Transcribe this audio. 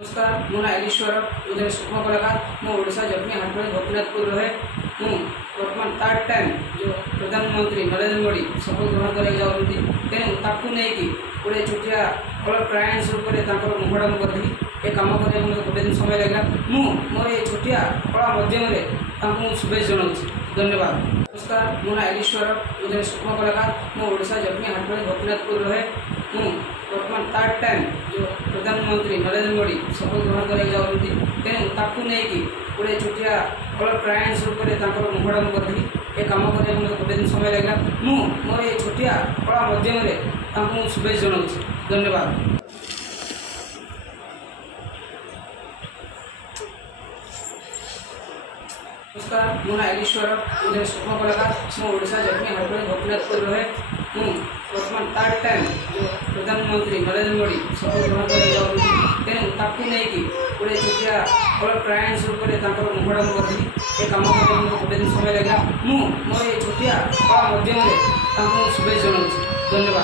नमस्कार मो ना ईश्वर जन सूक्ष्म कलाकार मुझा जटनी हाटपड़ी गोपीनाथपुर रहे हूँ बर्तमान थर्ड टाइम जो प्रधानमंत्री नरेंद्र मोदी शपथ ग्रहण कर जाती तेणु ताकू नहीं गोटे छोटिया कलर क्रायंस रूप से मुहड़ा मुझे करी ये कम कर गोटे दिन समय लगे मोर ये छोटिया कला मध्यम शुभेच्छा जनाऊँ धन्यवाद। नमस्कार मो ना ईश्वर जन सूक्ष्म कलाकार मुझा जटनी हाटपड़ी गोपीनाथपुर रहे हूँ बर्तमान थर्ड टाइम जो प्रधानमंत्री नरेंद्र मोदी शपथ ग्रहण कर जाती तेणु ताकू नहीं गोटे छोटिया कलर क्रायंस रूप से मुहड़ा मुझे करी ये कम कर गोटे दिन समय लगे मोर ये छोटिया कला मध्यम शुभेच्छा जनाऊँ धन्यवाद। नमस्कार मो ना ईश्वर जन सूक्ष्म कलाकार मुझा जटनी हाटपड़ी गोपीनाथपुर रहे हूँ बर्तमान थर्ड टाइम जो प्रधानमंत्री नरेंद्र मोदी शपथ ग्रहण कर जाती तेणु ताकू नहीं गोटे छोटिया कलर क्रायंस रूप से मुहड़ा मुझे करी ये कम कर गोटे दिन समय लगे मोर ये छोटिया कला मध्यम शुभेच्छा जनाऊँ धन्यवाद।